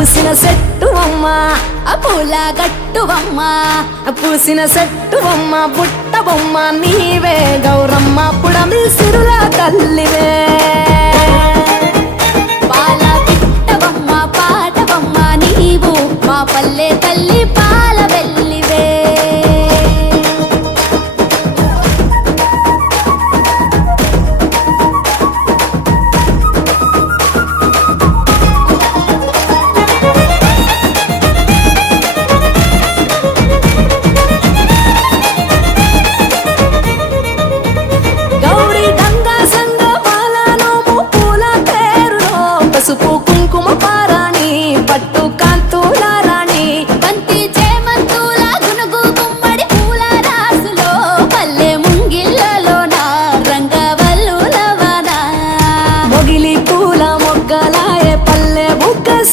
పూసిన చెట్టువమ్మ పూల గట్టువమ్మ పూసిన చెట్టువమ్మ బుట్ట బొమ్మ నీవే గౌరమ్మ పుడమి సిరుల తల్లివే